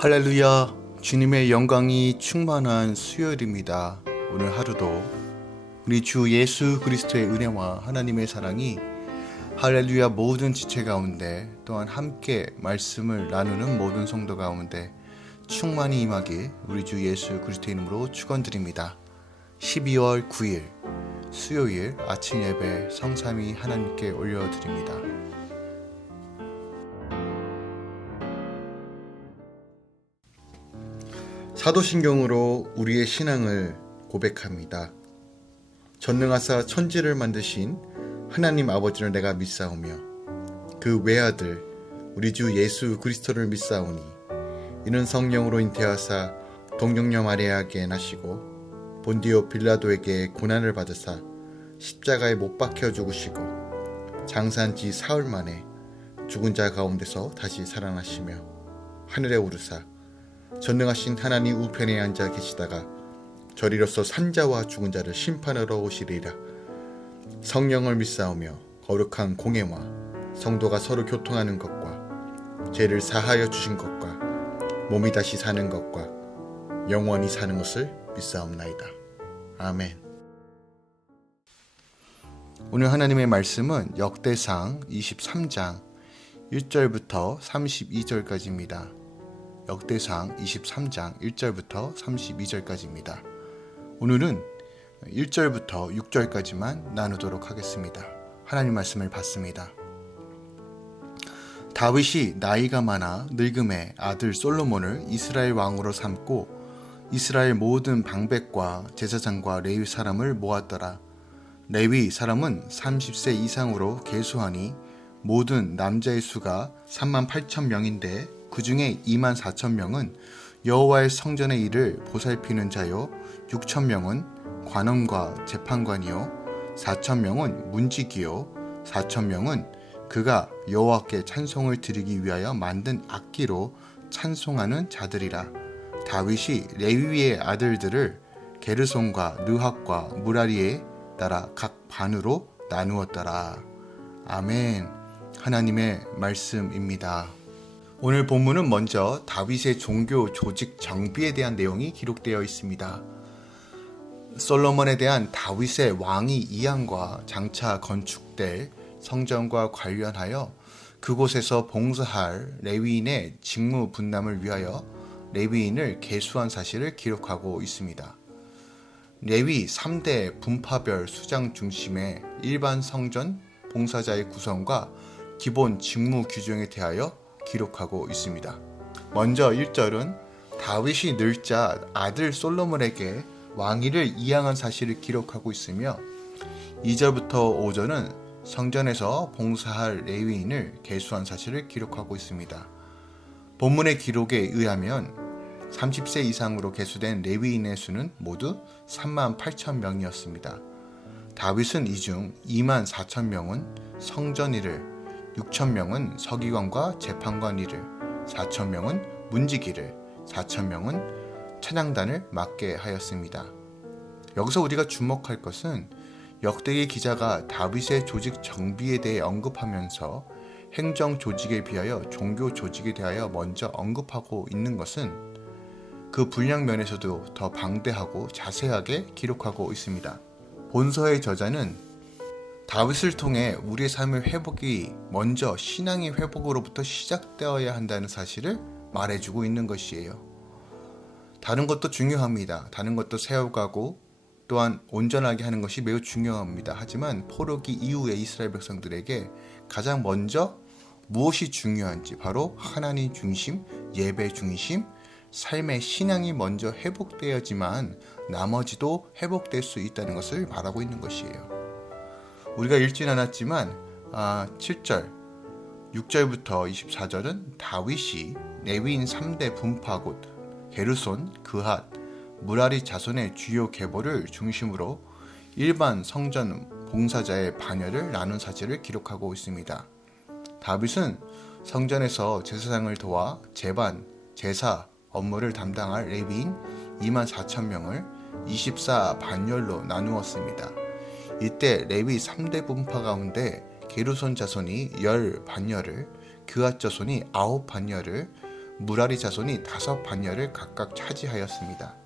할렐루야, 주님의 영광이 충만한 수요일입니다. 오늘 하루도 우리 주 예수 그리스도의 은혜와 하나님의 사랑이 할렐루야 모든 지체 가운데, 또한 함께 말씀을 나누는 모든 성도 가운데 충만히 임하길 우리 주 예수 그리스도의 이름으로 축원드립니다. 12월 9일 수요일 아침 예배 성삼위 하나님께 올려드립니다. 사도신경으로 우리의 신앙을 고백합니다. 전능하사 천지를 만드신 하나님 아버지를 내가 믿사오며 그 외아들 우리 주 예수 그리스도를 믿사오니 이는 성령으로 잉태하사 동정녀 마리아에게 나시고 본디오 빌라도에게 고난을 받으사 십자가에 못 박혀 죽으시고 장사한 지 사흘 만에 죽은 자 가운데서 다시 살아나시며 하늘에 오르사 전능하신 하나님 우편에 앉아 계시다가 저리로서 산자와 죽은 자를 심판하러 오시리라. 성령을 믿사오며 거룩한 공예와 성도가 서로 교통하는 것과 죄를 사하여 주신 것과 몸이 다시 사는 것과 영원히 사는 것을 믿사옵나이다. 아멘. 오늘 하나님의 말씀은 역대상 23장 1절부터 32절까지입니다. 역대상 23장 1절부터 32절까지입니다. 오늘은 1절부터 6절까지만 나누도록 하겠습니다. 하나님 말씀을 받습니다. 다윗이 나이가 많아 늙음에 아들 솔로몬을 이스라엘 왕으로 삼고 이스라엘 모든 방백과 제사장과 레위 사람을 모았더라. 레위 사람은 30세 이상으로 계수하니 모든 남자의 수가 38,000명인데 그 중에 24,000명은 여호와의 성전의 일을 보살피는 자요, 6,000명은 관원과 재판관이요, 4,000명은 문지기요, 4,000명은 그가 여호와께 찬송을 드리기 위하여 만든 악기로 찬송하는 자들이라. 다윗이 레위의 아들들을 게르손과 르합과 무라리에 따라 각 반으로 나누었더라. 아멘. 하나님의 말씀입니다. 오늘 본문은 먼저 다윗의 종교 조직 정비에 대한 내용이 기록되어 있습니다. 솔로몬에 대한 다윗의 왕위 이양과 장차 건축될 성전과 관련하여 그곳에서 봉사할 레위인의 직무 분담을 위하여 레위인을 계수한 사실을 기록하고 있습니다. 레위 3대 분파별 수장 중심의 일반 성전 봉사자의 구성과 기본 직무 규정에 대하여 기록하고 있습니다. 먼저 1절은 다윗이 늙자 아들 솔로몬에게 왕위를 이양한 사실을 기록하고 있으며 2절부터 5절은 성전에서 봉사할 레위인을 계수한 사실을 기록하고 있습니다. 본문의 기록에 의하면 30세 이상으로 계수된 레위인의 수는 모두 38,000명이었습니다. 다윗은 이 중 24,000명은 성전 일을, 6,000명은 서기관과 재판관 일을, 4,000명은 문지기를, 4,000명은 찬양단을 맡게 하였습니다. 여기서 우리가 주목할 것은 역대기 기자가 다윗의 조직 정비에 대해 언급하면서 행정 조직에 비하여 종교 조직에 대하여 먼저 언급하고 있는 것은 그 분량 면에서도 더 방대하고 자세하게 기록하고 있습니다. 본서의 저자는 다윗을 통해 우리의 삶의 회복이 먼저 신앙의 회복으로부터 시작되어야 한다는 사실을 말해주고 있는 것이에요. 다른 것도 중요합니다. 다른 것도 세워가고 또한 온전하게 하는 것이 매우 중요합니다. 하지만 포로기 이후에 이스라엘 백성들에게 가장 먼저 무엇이 중요한지, 바로 하나님 중심, 예배 중심, 삶의 신앙이 먼저 회복되어야지만 나머지도 회복될 수 있다는 것을 말하고 있는 것이에요. 우리가 읽진 않았지만 7절, 6절부터 24절은 다윗이 레위인 3대 분파 곧 게르손, 그핫, 무라리 자손의 주요 계보를 중심으로 일반 성전 봉사자의 반열을 나눈 사실을 기록하고 있습니다. 다윗은 성전에서 제사장을 도와 제반, 제사 업무를 담당할 레위인 24,000명을 24반열로 나누었습니다. 이때 레위 3대 분파 가운데 게르손 자손이 10반열을, 그핫 자손이 9반열을, 무라리 자손이 5반열을 각각 차지하였습니다.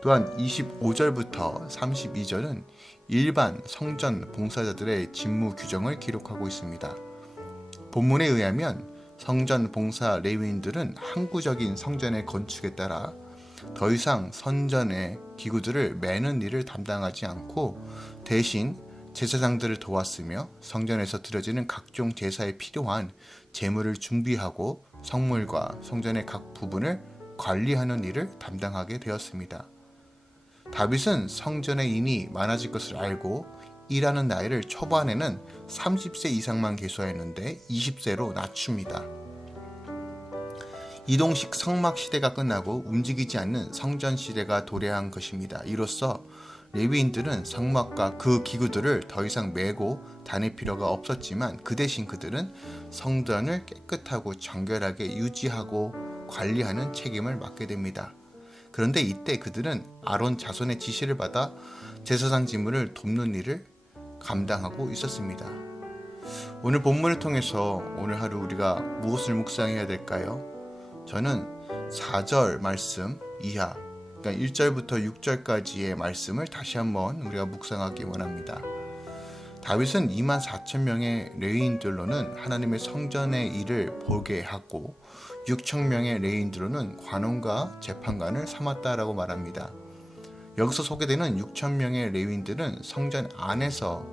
또한 25절부터 32절은 일반 성전 봉사자들의 직무 규정을 기록하고 있습니다. 본문에 의하면 성전 봉사 레위인들은 항구적인 성전의 건축에 따라 더 이상 성전의 기구들을 매는 일을 담당하지 않고 대신 제사장들을 도왔으며 성전에서 드려지는 각종 제사에 필요한 제물을 준비하고 성물과 성전의 각 부분을 관리하는 일을 담당하게 되었습니다. 다윗은 성전의 인이 많아질 것을 알고 일하는 나이를 초반에는 30세 이상만 계수하였는데 20세로 낮춥니다. 이동식 성막 시대가 끝나고 움직이지 않는 성전 시대가 도래한 것입니다. 이로써 레위인들은 성막과 그 기구들을 더 이상 메고 다닐 필요가 없었지만 그 대신 그들은 성전을 깨끗하고 정결하게 유지하고 관리하는 책임을 맡게 됩니다. 그런데 이때 그들은 아론 자손의 지시를 받아 제사장 직무를 돕는 일을 감당하고 있었습니다. 오늘 본문을 통해서 오늘 하루 우리가 무엇을 묵상해야 될까요? 저는 4절 말씀 이하, 그러니까 1절부터 6절까지의 말씀을 다시 한번 우리가 묵상하기 원합니다. 다윗은 24,000명의 레위인들로는 하나님의 성전의 일을 보게 하고 6,000명의 레위인들로는 관원과 재판관을 삼았다라고 말합니다. 여기서 소개되는 6,000명의 레위인들은 성전 안에서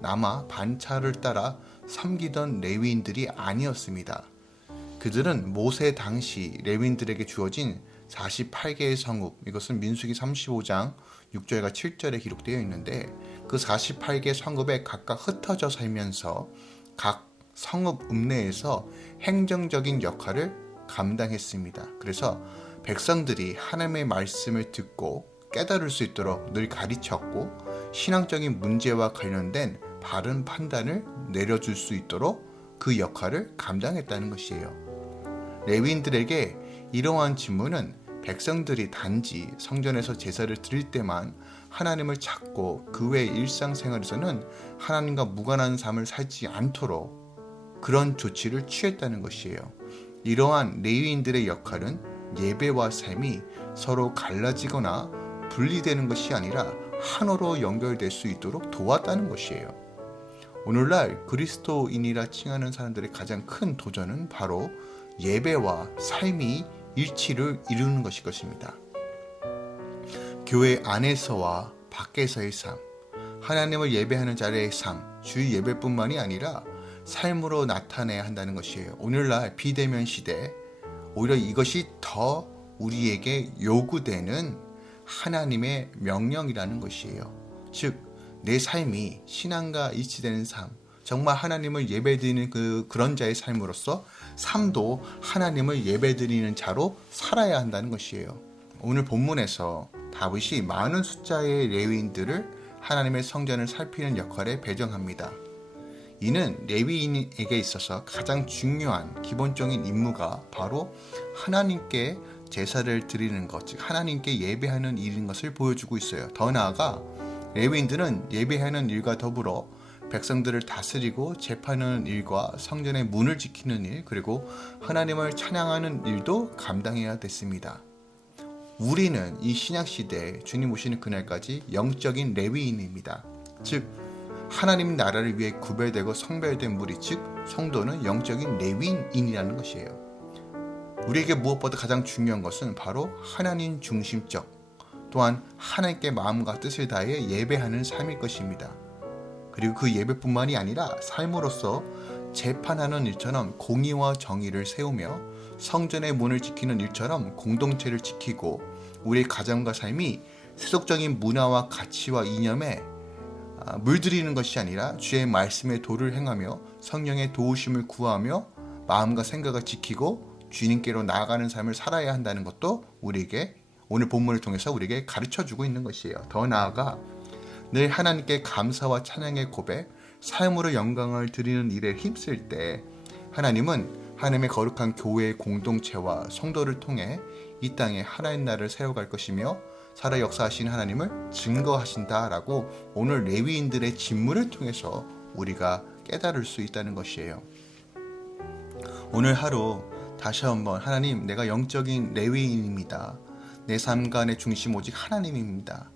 남아 반차를 따라 섬기던 레위인들이 아니었습니다. 그들은 모세 당시 레위인들에게 주어진 48개의 성읍, 이것은 민수기 35장 6절과 7절에 기록되어 있는데 그 48개 성읍에 각각 흩어져 살면서 각 성읍 읍내에서 행정적인 역할을 감당했습니다. 그래서 백성들이 하나님의 말씀을 듣고 깨달을 수 있도록 늘 가르쳤고 신앙적인 문제와 관련된 바른 판단을 내려줄 수 있도록 그 역할을 감당했다는 것이에요. 레위인들에게 이러한 직무는 백성들이 단지 성전에서 제사를 드릴 때만 하나님을 찾고 그 외의 일상생활에서는 하나님과 무관한 삶을 살지 않도록 그런 조치를 취했다는 것이에요. 이러한 레위인들의 역할은 예배와 삶이 서로 갈라지거나 분리되는 것이 아니라 하나로 연결될 수 있도록 도왔다는 것이에요. 오늘날 그리스도인이라 칭하는 사람들의 가장 큰 도전은 바로 예배와 삶이 일치를 이루는 것일 것입니다. 교회 안에서와 밖에서의 삶, 하나님을 예배하는 자리의 삶, 주의 예배뿐만이 아니라 삶으로 나타내야 한다는 것이에요. 오늘날 비대면 시대, 오히려 이것이 더 우리에게 요구되는 하나님의 명령이라는 것이에요. 즉, 내 삶이 신앙과 일치되는 삶, 정말 하나님을 예배드리는 그런 자의 삶으로서 삶도 하나님을 예배드리는 자로 살아야 한다는 것이에요. 오늘 본문에서 다윗이 많은 숫자의 레위인들을 하나님의 성전을 살피는 역할에 배정합니다. 이는 레위인에게 있어서 가장 중요한 기본적인 임무가 바로 하나님께 제사를 드리는 것, 즉 하나님께 예배하는 일인 것을 보여주고 있어요. 더 나아가 레위인들은 예배하는 일과 더불어 백성들을 다스리고 재판하는 일과 성전의 문을 지키는 일, 그리고 하나님을 찬양하는 일도 감당해야 됐습니다. 우리는 이 신약시대에 주님 오시는 그날까지 영적인 레위인입니다. 즉 하나님 나라를 위해 구별되고 성별된 무리, 즉 성도는 영적인 레위인이라는 것이에요. 우리에게 무엇보다 가장 중요한 것은 바로 하나님 중심적, 또한 하나님께 마음과 뜻을 다해 예배하는 삶일 것입니다. 그리고 그 예배뿐만이 아니라 삶으로서 재판하는 일처럼 공의와 정의를 세우며 성전의 문을 지키는 일처럼 공동체를 지키고 우리의 가정과 삶이 세속적인 문화와 가치와 이념에 물들이는 것이 아니라 주의 말씀의 도를 행하며 성령의 도우심을 구하며 마음과 생각을 지키고 주님께로 나아가는 삶을 살아야 한다는 것도 우리에게 오늘 본문을 통해서 우리에게 가르쳐주고 있는 것이에요. 더 나아가 늘 하나님께 감사와 찬양의 고백, 삶으로 영광을 드리는 일에 힘쓸 때 하나님은 하나님의 거룩한 교회의 공동체와 성도를 통해 이 땅에 하나님 나라를 세워갈 것이며 살아 역사하신 하나님을 증거하신다라고 오늘 레위인들의 직무를 통해서 우리가 깨달을 수 있다는 것이에요. 오늘 하루 다시 한번 하나님, 내가 영적인 레위인입니다. 내 삶과 중심 오직 하나님입니다.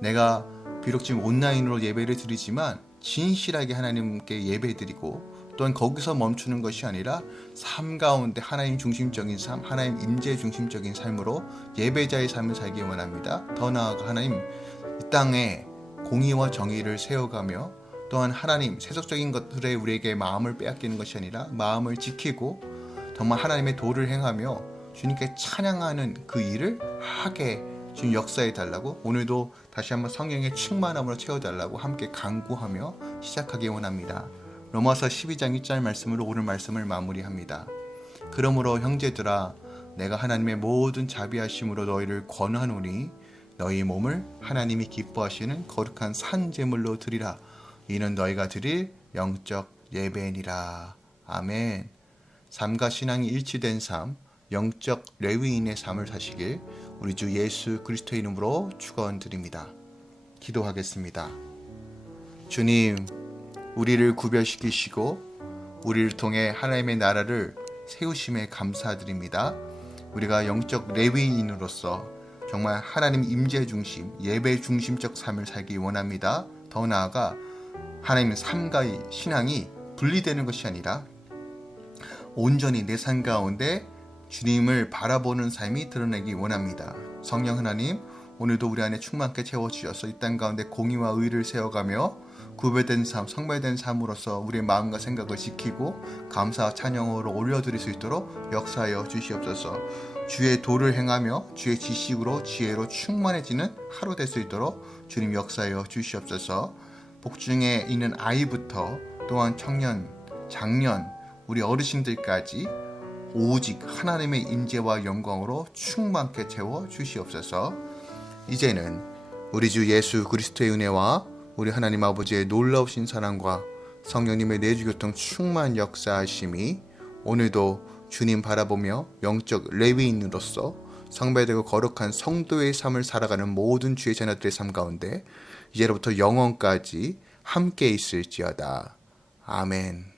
내가 비록 지금 온라인으로 예배를 드리지만 진실하게 하나님께 예배드리고 또한 거기서 멈추는 것이 아니라 삶 가운데 하나님 중심적인 삶, 하나님 임재 중심적인 삶으로 예배자의 삶을 살기 원합니다. 더 나아가 하나님, 이 땅에 공의와 정의를 세워가며 또한 하나님 세속적인 것들에 우리에게 마음을 빼앗기는 것이 아니라 마음을 지키고 정말 하나님의 도를 행하며 주님께 찬양하는 그 일을 하게 주님 역사해 달라고, 오늘도 다시 한번 성령의 충만함으로 채워달라고 함께 간구하며 시작하기 원합니다. 로마서 12장 1절 말씀으로 오늘 말씀을 마무리합니다. 그러므로 형제들아, 내가 하나님의 모든 자비하심으로 너희를 권하노니 너희 몸을 하나님이 기뻐하시는 거룩한 산 제물로 드리라. 이는 너희가 드릴 영적 예배니라. 아멘. 삶과 신앙이 일치된 삶, 영적 레위인의 삶을 사시길 우리 주 예수 그리스도의 이름으로 축원드립니다. 기도하겠습니다. 주님, 우리를 구별시키시고 우리를 통해 하나님의 나라를 세우심에 감사드립니다. 우리가 영적 레위인으로서 정말 하나님 임재 중심, 예배 중심적 삶을 살기 원합니다. 더 나아가 하나님의 삶과 신앙이 분리되는 것이 아니라 온전히 내 삶 가운데 주님을 바라보는 삶이 드러내기 원합니다. 성령 하나님, 오늘도 우리 안에 충만케 채워주셔서 이 땅 가운데 공의와 의를 세워가며 구별된 삶, 성별된 삶으로서 우리의 마음과 생각을 지키고 감사와 찬양으로 올려드릴 수 있도록 역사하여 주시옵소서. 주의 도를 행하며 주의 지식으로 지혜로 충만해지는 하루 될 수 있도록 주님 역사하여 주시옵소서. 복중에 있는 아이부터 또한 청년, 장년, 우리 어르신들까지 오직 하나님의 임재와 영광으로 충만케 채워 주시옵소서. 이제는 우리 주 예수 그리스도의 은혜와 우리 하나님 아버지의 놀라우신 사랑과 성령님의 내주교통 충만 역사하심이 오늘도 주님 바라보며 영적 레위인으로서 성배되고 거룩한 성도의 삶을 살아가는 모든 주의 자녀들의 삶 가운데 이제로부터 영원까지 함께 있을지어다. 아멘.